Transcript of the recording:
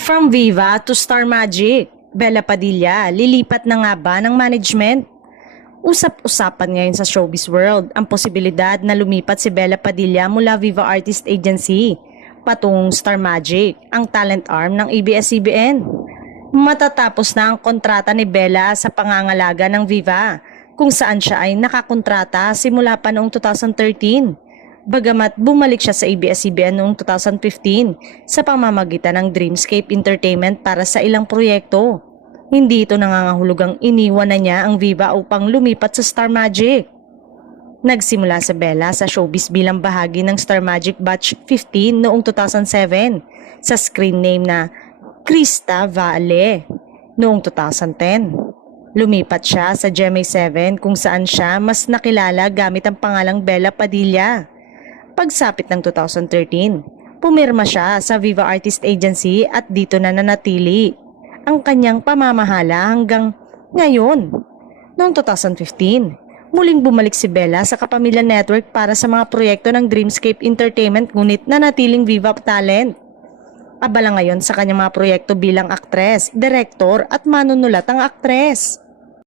From Viva to Star Magic, Bella Padilla, lilipat na nga ba ng management? Usap-usapan ngayon sa showbiz world ang posibilidad na lumipat si Bella Padilla mula Viva Artist Agency patungong Star Magic, ang talent arm ng ABS-CBN. Matatapos na ang kontrata ni Bella sa pangangalaga ng Viva, kung saan siya ay nakakontrata simula pa noong 2013. Bagamat bumalik siya sa ABS-CBN noong 2015 sa pamamagitan ng Dreamscape Entertainment para sa ilang proyekto. Hindi ito nangangahulugang iniwan na niya ang Viva upang lumipat sa Star Magic. Nagsimula sa Bella sa showbiz bilang bahagi ng Star Magic Batch 15 noong 2007 sa screen name na Krista Valle noong 2010. Lumipat siya sa GMA7 kung saan siya mas nakilala gamit ang pangalang Bella Padilla. Pagsapit ng 2013, pumirma siya sa Viva Artist Agency at dito na nanatili ang kanyang pamamahala hanggang ngayon. Noong 2015, muling bumalik si Bella sa Kapamilya Network para sa mga proyekto ng Dreamscape Entertainment ngunit nanatiling Viva talent. Abala ngayon sa kanyang mga proyekto bilang aktres, direktor at manunulat ang aktres.